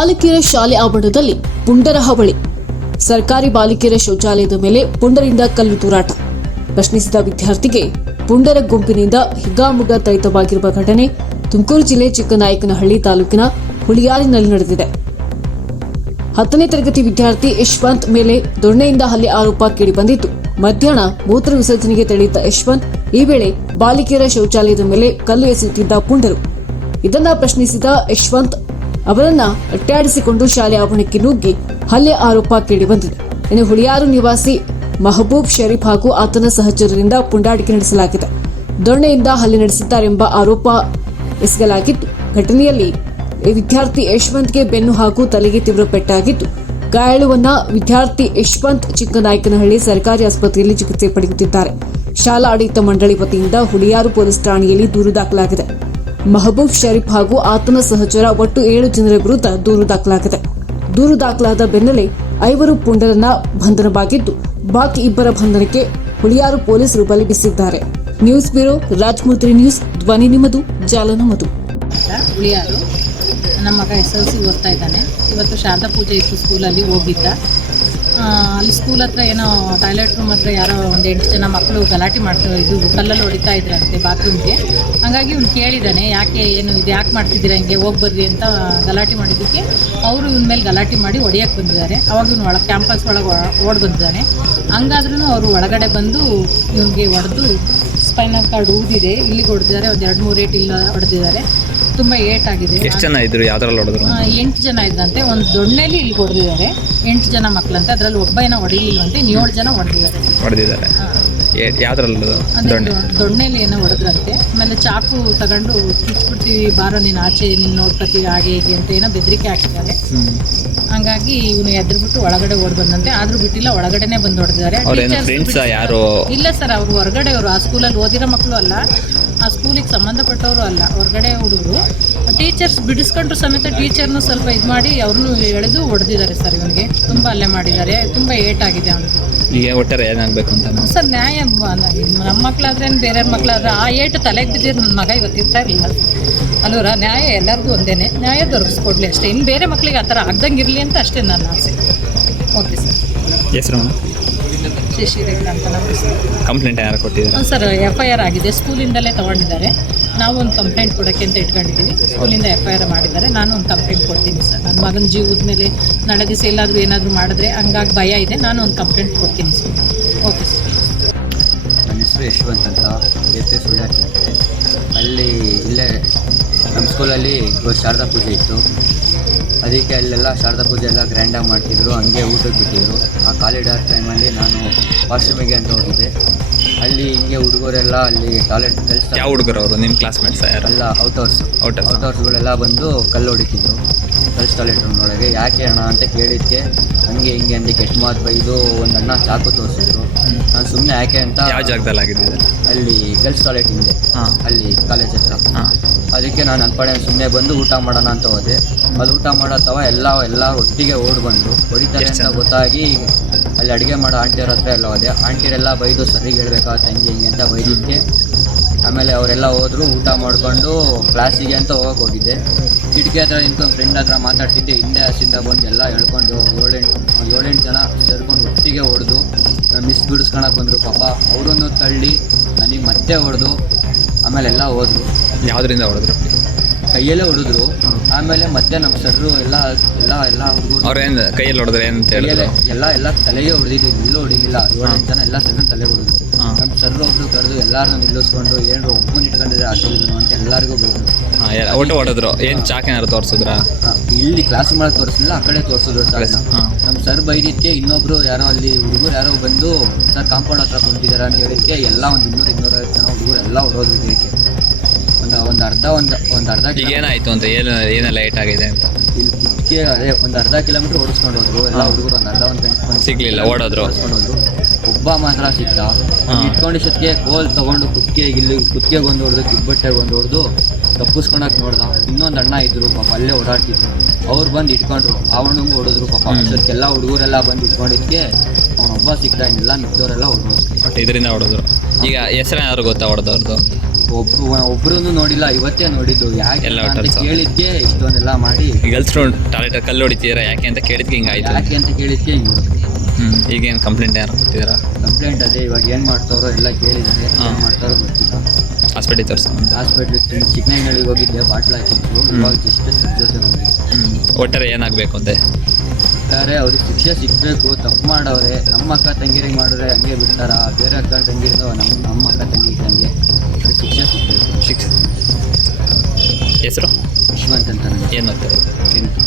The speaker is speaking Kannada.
ಬಾಲಕಿಯರ ಶಾಲೆ ಆವರಣದಲ್ಲಿ ಪುಂಡರ ಹವಳಿ. ಸರ್ಕಾರಿ ಬಾಲಕಿಯರ ಶೌಚಾಲಯದ ಮೇಲೆ ಪುಂಡರಿಂದ ಕಲ್ಲು ತೂರಾಟ. ಪ್ರಶ್ನಿಸಿದ ವಿದ್ಯಾರ್ಥಿಗೆ ಪುಂಡರ ಗುಂಪಿನಿಂದ ಹಿಗ್ಗಾಮುಗ್ಗ ತೈತವಾಗಿರುವ ಘಟನೆ ತುಮಕೂರು ಜಿಲ್ಲೆ ಚಿಕ್ಕನಾಯಕನಹಳ್ಳಿ ತಾಲೂಕಿನ ಹುಳಿಯಾರಿನಲ್ಲಿ ನಡೆದಿದೆ. ಹತ್ತನೇ ತರಗತಿ ವಿದ್ಯಾರ್ಥಿ ಯಶವಂತ್ ಮೇಲೆ ದೊಣ್ಣೆಯಿಂದ ಹಲ್ಲೆ ಆರೋಪ ಕೇಳಿಬಂದಿತ್ತು ಮಧ್ಯಾಹ್ನ ಮೂತ್ರ ವಿಸರ್ಜನೆಗೆ ತೆರಳಿದ್ದ ಯಶವಂತ್ ಈ ವೇಳೆ ಬಾಲಿಕೆಯರ ಶೌಚಾಲಯದ ಮೇಲೆ ಕಲ್ಲು ಎಸೆಯುತ್ತಿದ್ದ ಪುಂಡರು. ಇದನ್ನ ಪ್ರಶ್ನಿಸಿದ ಯಶವಂತ್ ಅವರನ್ನ ಅಟ್ಟಾಡಿಸಿಕೊಂಡು ಶಾಲೆ ಆವರಣಕ್ಕೆ ನುಗ್ಗಿ ಹಲ್ಲೆ ಆರೋಪ ಕೇಳಿಬಂದಿದೆ ಇನ್ನು ಹುಳಿಯಾರು ನಿವಾಸಿ ಮಹಬೂಬ್ ಶರೀಫ್ ಹಾಗೂ ಆತನ ಸಹಚರರಿಂದ ಪುಂಡಾಟಿಕೆ ನಡೆಸಲಾಗಿದೆ. ದೊಣ್ಣೆಯಿಂದ ಹಲ್ಲೆ ನಡೆಸಿದ್ದಾರೆಂಬ ಆರೋಪ ಎಸಗಲಾಗಿದ್ದು, ಘಟನೆಯಲ್ಲಿ ವಿದ್ಯಾರ್ಥಿ ಯಶವಂತ್ಗೆ ಬೆನ್ನು ಹಾಗೂ ತಲೆಗೆ ತೀವ್ರ ಪೆಟ್ಟಾಗಿದ್ದು, ಗಾಯಾಳುವನ್ನ ವಿದ್ಯಾರ್ಥಿ ಯಶವಂತ್ ಚಿಕ್ಕನಾಯಕನಹಳ್ಳಿ ಸರ್ಕಾರಿ ಆಸ್ಪತ್ರೆಯಲ್ಲಿ ಚಿಕಿತ್ಸೆ ಪಡೆಯುತ್ತಿದ್ದಾರೆ. ಶಾಲಾ ಆಡಳಿತ ಮಂಡಳಿ ವತಿಯಿಂದ ಹುಳಿಯಾರು ಪೊಲೀಸ್ ಠಾಣೆಯಲ್ಲಿ ದೂರು ದಾಖಲಾಗಿದೆ. ಮಹಬೂಬ್ ಶರೀಫ್ ಹಾಗೂ ಆತನ ಸಹಚರ ಒಟ್ಟು ಏಳು ಜನರ ವಿರುದ್ಧ ದೂರು ದಾಖಲಾಗಿದೆ. ದೂರು ದಾಖಲಾದ ಬೆನ್ನಲ್ಲೇ ಐವರು ಪುಂಡರನ್ನ ಬಂಧನವಾಗಿದ್ದು, ಬಾಕಿ ಇಬ್ಬರ ಬಂಧನಕ್ಕೆ ಹುಳಿಯಾರು ಪೊಲೀಸರು ಬಲಿ ಬೀಸಿದ್ದಾರೆ ನ್ಯೂಸ್ ಬ್ಯೂರೋ ರಾಜಮೂರ್ತಿ ನ್ಯೂಸ್, ಧ್ವನಿ ನಿಮ್ಮದು, ಜಾಲ ನಮ್ಮದು. ಹುಳಿಯಾರು. ನಮ್ಮ ಮಗ ಎಸ್ ಎಲ್ ಸಿ ಓದ್ತಾ ಇದ್ದಾನೆ. ಇವತ್ತು ಶಾರದಾ ಪೂಜೆ ಇತ್ತು ಸ್ಕೂಲಲ್ಲಿ ಹೋಗಿದ್ದ. ಅಲ್ಲಿ ಸ್ಕೂಲ್ ಹತ್ರ ಏನೋ ಟಾಯ್ಲೆಟ್ ರೂಮ್ ಹತ್ರ ಯಾರೋ ಒಂದು ಎಂಟು ಜನ ಮಕ್ಕಳು ಗಲಾಟೆ ಮಾಡ್ತಾ ಇದು ಕಲ್ಲಲ್ಲಿ ಹೊಡಿತಾ ಇದ್ರಂತೆ ಬಾತ್ರೂಮ್ಗೆ ಹಾಗಾಗಿ ಇವ್ನು ಕೇಳಿದ್ದಾನೆ ಯಾಕೆ ಏನು ಇದು ಯಾಕೆ ಮಾಡ್ತಿದ್ದೀರಾ ಹಿಂಗೆ, ಹೋಗಿ ಬರ್ರಿ ಅಂತ ಗಲಾಟೆ ಮಾಡಿದ್ದಕ್ಕೆ ಅವರು ಇವನ ಮೇಲೆ ಗಲಾಟೆ ಮಾಡಿ ಹೊಡಿಯೋಕೆ ಬಂದಿದ್ದಾರೆ. ಅವಾಗ ಇವನು ಒಳಗೆ ಕ್ಯಾಂಪಸ್ ಒಳಗೆ ಓಡ್ ಬಂದಿದ್ದಾನೆ. ಹಂಗಾದ್ರೂ ಅವರು ಒಳಗಡೆ ಬಂದು ಇವನಿಗೆ ಹೊಡೆದು ಸ್ಪೈನಲ್ ಕಾರ್ಡ್ ಊದಿದೆ. ಇಲ್ಲಿ ಹೊಡೆದಿದ್ದಾರೆ. ಒಂದು ಎರಡು ಮೂರು ಏಟ್ ಇಲ್ಲ ಹೊಡೆದಿದ್ದಾರೆ. ತುಂಬ ಏಟ್ ಆಗಿದೆ. ಎಷ್ಟು ಜನ ಇದ್ರು? ಯಾವ್ದ್ರಲ್ಲಿ ಹೊಡೆದ್ರು? ಎಂಟು ಜನ ಇದ್ದಂತೆ. ಒಂದು ದೊಣ್ಣೆಲಿ ಇಲ್ಲಿ ಹೊಡೆದಿದ್ದಾರೆ. ಎಂಟು ಜನ ಮಕ್ಕಳಂತೆ ಅದರಲ್ಲಿ ಒಬ್ಬ ಏನೋ ಹೊಡಿಲಿಲ್ವಂತೆ ಇನ್ನು ಏಳು ಜನ ಹೊಡೆದಿದ್ದಾರೆ. ಹೊಡೆದಿದ್ದಾರೆ. ಯಾವ್ದ್ರಲ್ಲಿ ದೊಣ್ಣೆಲಿ ಏನೋ ಹೊಡೆದ್ರಂತೆ. ಆಮೇಲೆ ಚಾಕು ತಗೊಂಡು ಕಿಚ್ಬಿಡ್ತೀವಿ. ಬಾರೋ ನೀನು ಆಚೆ ನೀನು ನೋಡ್ಕೊತೀವಿ ಹಾಗೆ ಹೀಗೆ ಅಂತ ಏನೋ ಬೆದರಿಕೆ ಹಾಕಿದ್ದಾರೆ. ಹಂಗಾಗಿ ಇವನು ಎದ್ರುಬಿಟ್ಟು ಒಳಗಡೆ ಓಡ್ ಬಂದಂತೆ. ಆದ್ರೂ ಬಿಟ್ಟಿಲ್ಲ ಒಳಗಡೆನೆ ಬಂದು ಹೊಡೆದಿದ್ದಾರೆ. ಯಾರು? ಇಲ್ಲ ಸರ್ ಅವ್ರು ಹೊರಗಡೆ ಅವರು ಆ ಸ್ಕೂಲಲ್ಲಿ ಓದಿರೋ ಮಕ್ಕಳು ಅಲ್ಲ. ಆ ಸ್ಕೂಲಿಗೆ ಸಂಬಂಧಪಟ್ಟವರು ಅಲ್ಲ ಹೊರಗಡೆ ಹುಡುಗರು. ಟೀಚರ್ಸ್ ಬಿಡಿಸ್ಕೊಂಡ್ರು ಸಮೇತ ಟೀಚರ್ನು ಸ್ವಲ್ಪ ಇದು ಮಾಡಿ ಅವ್ರನ್ನೂ ಎಳೆದು ಹೊಡೆದಿದ್ದಾರೆ ಸರ್ ಇವನಿಗೆ. ತುಂಬ ಅಲ್ಲೇ ಮಾಡಿದ್ದಾರೆ. ತುಂಬ ಆಗಿದೆ ಅವನಿಗೆ. ಈಗ ಒಟ್ಟಾರೆ ಏನಾಗಬೇಕು ಅಂತ ಸರ್ ನ್ಯಾಯ ನಮ್ಮ ಮಕ್ಕಳಾದ್ರೆ ಬೇರೆಯವ್ರ ಮಕ್ಕಳಾದ್ರೆ ಆ ಏಟು ತಲೆಗೆ ಬಿದ್ದಿರೋ ನನ್ನ ಮಗ ಇವತ್ತಿರ್ತಾ ಇರಲಿಲ್ಲ. ಅಲ್ವರ ನ್ಯಾಯ ಎಲ್ಲರಿಗೂ ಒಂದೇನೆ. ನ್ಯಾಯ ದೊರಕಿಸ್ಕೊಡ್ಲಿ ಅಷ್ಟೇ. ಇನ್ನು ಬೇರೆ ಮಕ್ಕಳಿಗೆ ಆ ಥರ ಆಗ್ದಂಗೆ ಇರಲಿ ಅಂತ ಅಷ್ಟೇ ನನ್ನ ಆಸೆ. Okay sir. ಹೆಸರು ಅಂತ ನಮ್ಮ ಕಂಪ್ಲೇಂಟ್ ಯಾರು ಕೊಟ್ಟಿದ್ದಾರೆ? ಸರ್ ಎಫ್ ಐ ಆರ್ ಆಗಿದೆ. ಸ್ಕೂಲಿಂದಲೇ ತೊಗೊಂಡಿದ್ದಾರೆ. ನಾವು ಒಂದು ಕಂಪ್ಲೇಂಟ್ ಕೊಡೋಕ್ಕೆ ಅಂತ ಇಟ್ಕೊಂಡಿದ್ದೀವಿ. ಸ್ಕೂಲಿಂದ ಎಫ್ ಐ ಆರ್ ಮಾಡಿದ್ದಾರೆ. ನಾನು ಒಂದು ಕಂಪ್ಲೇಂಟ್ ಕೊಡ್ತೀನಿ ಸರ್. ನನ್ನ ಮಗನ ಜೀವದ ಮೇಲೆ ನಾಳೆ ದಿವಸ ಎಲ್ಲಾದರೂ ಏನಾದರೂ ಮಾಡಿದ್ರೆ ಹಂಗಾಗಿ ಭಯ ಇದೆ. ನಾನು ಒಂದು ಕಂಪ್ಲೇಂಟ್ ಕೊಡ್ತೀನಿ ಸರ್. Okay sir. ನನ್ನ ಹೆಸರು ಯಶವಂತ್ ಅಂತ. ಎಸ್ ಎಸ್ ಅಲ್ಲಿ ಇಲ್ಲೇ ನಮ್ಮ ಸ್ಕೂಲಲ್ಲಿ ಇವತ್ತು ಶಾರದಾ ಪೂಜೆ ಇತ್ತು. ಅದಕ್ಕೆ ಅಲ್ಲೆಲ್ಲ ಶಾರದಾ ಪೂಜೆ ಎಲ್ಲ ಗ್ರ್ಯಾಂಡಾಗಿ ಮಾಡ್ತಿದ್ರು. ಹಂಗೆ ಊಟಕ್ಕೆ ಬಿಟ್ಟಿದ್ರು. ಆ ಕಾಲಿಡಾರ್ ಟೈಮಲ್ಲಿ ನಾನು ವಾಶ್ರೂಮಿಗೆ ಅಂತ ಹೋಗಿದ್ದೆ. ಅಲ್ಲಿ ಹಿಂಗೆ ಹುಡುಗರೆಲ್ಲ ಅಲ್ಲಿ ಟಾಯ್ಲೆಟ್ ಯಾವ ಕಲಿಸ್ತಾ ಹುಡುಗರು ಅವರು ನಿಮ್ಮ ಕ್ಲಾಸ್ಮೇಟ್ಸ್ ಯಾರು? ಎಲ್ಲ ಔಟರ್ಸ್ ಔಟ್ ಔಟರ್ಸ್ಗಳೆಲ್ಲ ಬಂದು ಕಲ್ಲು ಹೊಡಿತಿದ್ರು. ಕಲ್ಸ್ ಟಾಯ್ಲೆಟ್ ರೂಮ್ನೊಳಗೆ ಯಾಕೆ ಅಣ್ಣ ಅಂತ ಕೇಳಿದ್ದೆ ಹಂಗೆ ಹಿಂಗೆ ಅಂದಕ್ಕೆ ಎಷ್ಟು ಮಾತು ಬೈದು ಒಂದು ಅಣ್ಣ ಚಾಕು ತೋರಿಸಿದ್ರು. ನಾನು ಸುಮ್ಮನೆ ಯಾಕೆ ಅಂತ ಯಾವ ಜಾಗದಲ್ಲಿ ಆಗಿದೆ ಅಲ್ಲಿ ಗರ್ಲ್ಸ್ ಟಾಯ್ಲೆಟ್ ಹಿಂದೆ. ಹಾಂ. ಅಲ್ಲಿ ಅದಕ್ಕೆ ನಾನು ಅನ್ಪಡೆ ಪಡೆ ಸುಮ್ಮನೆ ಬಂದು ಊಟ ಮಾಡೋಣ ಅಂತ ಹೋದೆ. ಅಲ್ಲಿ ಊಟ ಮಾಡತ್ತವ ಎಲ್ಲ ಎಲ್ಲ ಒಟ್ಟಿಗೆ ಓಡ್ ಬಂದು ಹೊಡಿತಾರೆ ಅಂತ ಗೊತ್ತಾಗಿ ಅಲ್ಲಿ ಅಡುಗೆ ಮಾಡೋ ಆಂಟಿಯವ್ರ ಹತ್ರ ಎಲ್ಲ ಹೋದೆ. ಆಂಟಿಯರೆಲ್ಲ ಬೈದು ಸರಿಗೆ ಹೇಳ್ಬೇಕಾ ತಂಗಿ ಹಿಂಗೆ ಅಂತ ಬೈದಿದ್ದೆ ಆಮೇಲೆ ಅವರೆಲ್ಲ ಹೋದರು ಊಟ ಮಾಡಿಕೊಂಡು ಕ್ಲಾಸಿಗೆ ಅಂತ ಹೋಗಕ್ಕೆ ಹೋಗಿದ್ದೆ. ಕಿಟಕಿ ಹತ್ರ ನಿಂತ್ಕೊಂಡು ಫ್ರೆಂಡ್ ಹತ್ರ ಮಾತಾಡ್ತಿದ್ದೆ ಹಿಂದೆ ಹಸಿಂದ ಬಂದು ಎಲ್ಲ ಹೇಳ್ಕೊಂಡು ಏಳೆಂಟು ಏಳೆಂಟು ಜನ ಸೇರ್ಕೊಂಡು ಒಟ್ಟಿಗೆ ಹೊಡೆದು ಮಿಸ್ ಬಿಡಿಸ್ಕೊಳಕ್ಕೆ ಬಂದರು ಪಾಪ. ಅವರನ್ನು ತಳ್ಳಿ ನನಗೆ ಮತ್ತೆ ಹೊಡೆದು ಆಮೇಲೆ ಎಲ್ಲ ಹೋದರು. ಯಾವುದರಿಂದ ಹೊಡೆದ್ರು? ಕೈಯಲ್ಲೇ ಹೊಡೆದ್ರು. ಆಮೇಲೆ ಮತ್ತೆ ನಮ್ಮ ಸರ್ರು ಎಲ್ಲ ಎಲ್ಲ ಎಲ್ಲ ಹುಡುಗರು ಅವ್ರೇನು ಕೈಯಲ್ಲಿ ಹೊಡೆದ್ರೆ ಎಲ್ಲ ಎಲ್ಲ ತಲೆಗೆ ಹೊಡೆದಿದ್ದು ಎಲ್ಲೂ ಹೊಡಿಲಿಲ್ಲ. ಏಳೆಂಟು ಜನ ಎಲ್ಲ ಸೇರ್ಕೊಂಡು ತಲೆ ಹೊಡೆದ್ರು ಹಾಂ ನಮ್ಮ ಸರ್ರು ಒಬ್ರು ಕರೆದು ಎಲ್ಲಾರನ್ನೂ ನಿಲ್ಲಿಸ್ಕೊಂಡು ಏನು ಒಬ್ಬನ ಇಟ್ಕೊಂಡಿದ್ರೆ ಅಷ್ಟೊಂದು ಅಂತ ಎಲ್ಲರಿಗೂ ಬೇಕು. ಒಟ್ಟು ಹೊಡೆದ್ರು. ಏನು ಚಾಕ್ ಏನಾರು ತೋರಿಸಿದ್ರ? ಇಲ್ಲಿ ಕ್ಲಾಸ್ ಮಾಡಕ್ಕೆ ತೋರಿಸಲಿಲ್ಲ ಆ ಕಡೆ ತೋರಿಸಿದ್ರು ನಮ್ಮ ಸರ್ ಬೈದಿದ್ದಕ್ಕೆ ಇನ್ನೊಬ್ರು ಯಾರೋ ಅಲ್ಲಿ ಹುಡುಗರು ಯಾರೋ ಬಂದು ಸರ್ ಕಾಂಪೌಂಡ್ ಹತ್ರ ಕುಂತಿದ್ದಾರೆ ಅಂತ ಹೇಳಿದ್ದಕ್ಕೆ ಎಲ್ಲ ಒಂದು ಇನ್ನೂರು ಇನ್ನೂರೈವತ್ತು ಜನ ಹುಡುಗರು ಎಲ್ಲ ಹೊಡೋದ್ರು ಇದಕ್ಕೆ. ಒಂದು ಒಂದು ಅರ್ಧ ಒಂದು ಒಂದು ಅರ್ಧ ಈಗ ಏನಾಯ್ತು ಅಂತ? ಏನು ಏನೆಲ್ಲ ಲೇಟ್ ಆಗಿದೆ ಅಂತ? ಇಲ್ಲಿ ಅದೇ ಒಂದು ಅರ್ಧ ಕಿಲೋಮೀಟರ್ ಓಡಿಸ್ಕೊಂಡು ಹೋದ್ರು. ಎಲ್ಲ ಹುಡುಗರು ಒಂದು ಅರ್ಧ ಒಂದು ಒಂದು ಸಿಗ್ಲಿಲ್ಲ, ಓಡೋದ್ರು. ಓಡಿಸ್ಕೊಂಡು ಹೋದ್ರು. ಒಬ್ಬ ಮಾತ್ರ ಸಿಕ್ತ ಇಟ್ಕೊಂಡು ಇಟ್ಕೊಂಡಿಷ್ಟೊತ್ತಿಗೆ ಕೋಲ್ ತಗೊಂಡು ಕುತ್ತಿಗೆ ಇಲ್ಲಿ ಕುತ್ತಿಗೆಗೆ ಒಂದು ಹೊಡೆದು ಕಿಬ್ಬಟ್ಟೆಗೆ ಒಂದು ಹೊಡೆದು ತಪ್ಪಿಸ್ಕೊಳಕ್ ನೋಡ್ದ. ಇನ್ನೊಂದು ಅಣ್ಣ ಇದ್ರು ಪಾಪ ಅಲ್ಲೇ ಓಡಾಡ್ತಿದ್ರು. ಅವ್ರು ಬಂದು ಇಟ್ಕೊಂಡ್ರು ಅವನಿಗೂ ಹೊಡೆದ್ರು ಪಾಪ. ಅಷ್ಟೊತ್ತಿಗೆಲ್ಲ ಹುಡುಗರೆಲ್ಲ ಬಂದು ಇಟ್ಕೊಂಡಿದ್ದಕ್ಕೆ ಅವನೊಬ್ಬ ಸಿಕ್ತಾ ಇಲ್ಲ ಮಿಕ್ಕವರೆಲ್ಲ ಹೊಡೆದ್ರು. ಬಟ್ ಇದರಿಂದ ಹೊಡೆದ್ರು. ಈಗ ಹೆಸರು ಯಾರು ಗೊತ್ತಾ ಹೊಡೆದವ್ರದ್ದು ಒಬ್ಬ ಒಬ್ರು ನೋಡಿಲ್ಲ ಇವತ್ತೇ ನೋಡಿದ್ದು. ಯಾಕೆ ಎಲ್ಲ ಅಂತ. ಕೇಳಿದ್ಕೆ ಇಷ್ಟೊಂದೆಲ್ಲ ಮಾಡಿ. ಗರ್ಲ್ಸ್ರು ಟಾಯ್ಲೆಟ್ ಕಲ್ಲು ಹೊಡಿತೀರಾ ಯಾಕೆ ಅಂತ ಕೇಳಿದ್ಕೆ ಹಿಂಗಾಯ್ತು ಯಾಕೆ ಅಂತ ಕೇಳಿದ್ಕೆ ಹಿಂಗೆ ಹ್ಞೂ ಈಗೇನು ಕಂಪ್ಲೇಂಟ್ ಯಾರು ಕೊಡ್ತೀರಾ ಕಂಪ್ಲೇಂಟ್ ಅದೇ ಇವಾಗ ಏನು ಮಾಡ್ತಾರೋ ಎಲ್ಲ ಕೇಳಿದ್ದಾರೆ ಹಾ. ಏನು ಮಾಡ್ತಾರೋ ಗೊತ್ತಿಲ್ಲ. ಹಾಸ್ಪಿಟ್ಲಿಗೆ ತೋರಿಸು. ಹಾಸ್ಪಿಟ್ಲ್ ಚಿಕ್ಕನಹಳ್ಳಿಗೆ ಹೋಗಿದ್ದೆ ಬಾಟ್ಲ್ ಹಾಕಿತ್ತು ಇವಾಗ ಜಸ್ಟ್ ಜೊತೆ ಹೋಗಿ ಒಟ್ಟಾರೆ ಏನಾಗಬೇಕು ಅಂತೆ ಒಟ್ಟಾರೆ ಅವ್ರಿಗೆ ಶಿಕ್ಷೆ ಸಿಗಬೇಕು ತಪ್ಪು ಮಾಡವ್ರೆ ನಮ್ಮ ಅಕ್ಕ ತಂಗಿರಿಗೆ ಮಾಡಿದ್ರೆ ಹಂಗೆ ಬಿಡ್ತಾರಾ? ಬೇರೆ ಅಕ್ಕ ತಂಗಿರಿಗೂ ನಮ್ಮ ನಮ್ಮ ಅಕ್ಕ ತಂಗಿ ಇದ್ದಂಗೆ ಅವ್ರಿಗೆ ಶಿಕ್ಷೆ ಸಿಗಬೇಕು ಶಿಕ್ಷೆ ಹೆಸರು? ಯಶವಂತ್ ಅಂತ ಏನು ಟೆಂತ್